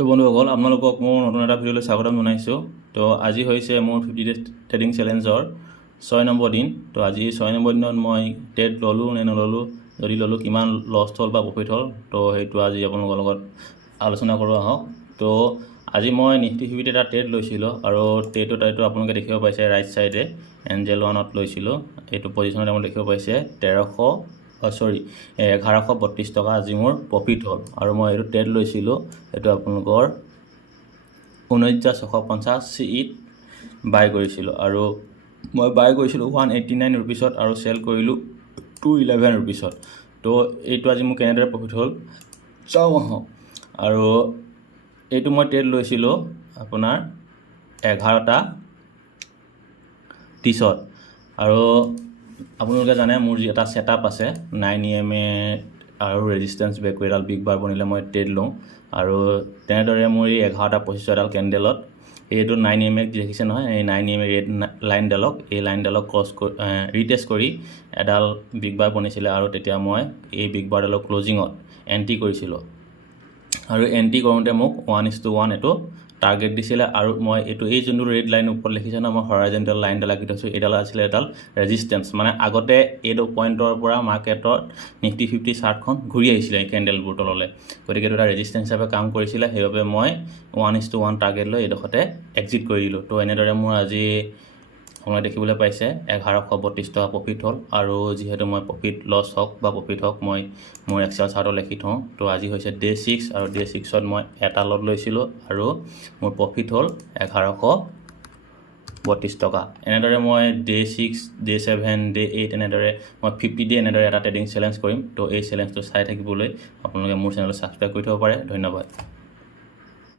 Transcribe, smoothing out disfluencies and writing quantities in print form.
তো বন্ধুসকল আপোনালোকক মোৰ নতুন এটা ভিডিঅ'লৈ স্বাগতম জনাইছোঁ। তো আজি হৈছে মোৰ 50 ডে ট্ৰেডিং চেলেঞ্জৰ 6 নম্বৰ দিন। তো আজি 6 নম্বৰ দিনত মই ট্ৰেড ল'লোঁ নে নল'লোঁ, যদি ল'লোঁ কিমান লছ হ'ল বা প্ৰফিট হ'ল, তো সেইটো আজি আপোনালোকৰ লগত আলোচনা কৰোঁ আহক। তো আজি মই নিফটি 50 এটা ট্ৰেড লৈছিলোঁ আৰু ট্ৰেডত এইটো আপোনালোকে দেখিব পাইছে ৰাইট চাইডে এঞ্জেল 1ত লৈছিলোঁ। এইটো পজিশ্যনত আপুনি দেখিব পাইছে 1132 টকা আজি মোৰ প্ৰফিট হ'ল আৰু মই এইটো ট্ৰেড লৈছিলোঁ। এইটো আপোনালোকৰ 19,650 চিইত বাই কৰিছিলোঁ আৰু মই বাই কৰিছিলোঁ 189 ৰুপিছত আৰু চেল কৰিলোঁ 211 ৰুপিছত। তো এইটো আজি মোৰ কেনেদৰে প্ৰফিট হ'ল চাওঁ আহক। আৰু এইটো মই ট্ৰেড লৈছিলোঁ আপোনাৰ 11:30 আৰু আপোনালোকে জানে মোৰ যি এটা ছেটআপ আছে 9 EMA আৰু ৰেজিষ্টেঞ্চ ব্ৰেক এডাল বিগ বাৰ বনিলে মই ট্ৰেড লওঁ। আৰু তেনেদৰে মোৰ এই 11:25 এডাল কেণ্ডেলত এইটো 9 EMA দেখিছে নহয়, এই 9 EMA ৰেড লাইনডালক ক্ৰছ ৰিটেষ্ট কৰি এডাল বিগ বাৰ বনিছিলে আৰু তেতিয়া মই এই বিগ বাৰডালৰ ক্লজিঙত এণ্ট্ৰি কৰিছিলোঁ আৰু এণ্ট্ৰি কৰোঁতে মোক 1:1 এইটো টাৰ্গেট দিছিলে। আৰু মই এইটো এই যোনটো ৰেড লাইন ওপৰত লিখিছে ন, মই হৰাইজেণ্টেল লাইনডাল আঁকি থৈছোঁ, এইডাল আছিলে এডাল ৰেজিষ্টেঞ্চ। মানে আগতে এইটো পইণ্টৰ পৰা মাৰ্কেটত নিফটি 50 চাৰ্টখন ঘূৰি আহিছিলে এই কেণ্ডেলবোৰ তললৈ, গতিকে এইটো এটা ৰেজিষ্টেঞ্চ হিচাপে কাম কৰিছিলে। সেইবাবে মই 1:1 টাৰ্গেট লৈ এইডোখৰতে এক্সিট কৰি দিলোঁ। তো এনেদৰে মোৰ আজি আপোনালোকে দেখিবলৈ পাইছে 1132 টকা প্ৰফিট হ'ল। আৰু যিহেতু মই প্ৰফিট লছ হওক বা প্ৰফিট হওক মই মোৰ এক্সেল চাৰ্টত লিখি থওঁ। তো আজি হৈছে Day 6 আৰু Day 6ত মই এটা লট লৈছিলোঁ আৰু মোৰ প্ৰফিট হ'ল 1132 টকা। এনেদৰে মই Day 6, Day 7, Day 8 এনেদৰে মই 50 ডে এনেদৰে এটা ট্ৰেডিং চেলেঞ্জ কৰিম। তো এই চেলেঞ্জটো চাই থাকিবলৈ আপোনালোকে মোৰ চেনেলটো ছাবস্ক্ৰাইব কৰি থ'ব পাৰে। ধন্যবাদ।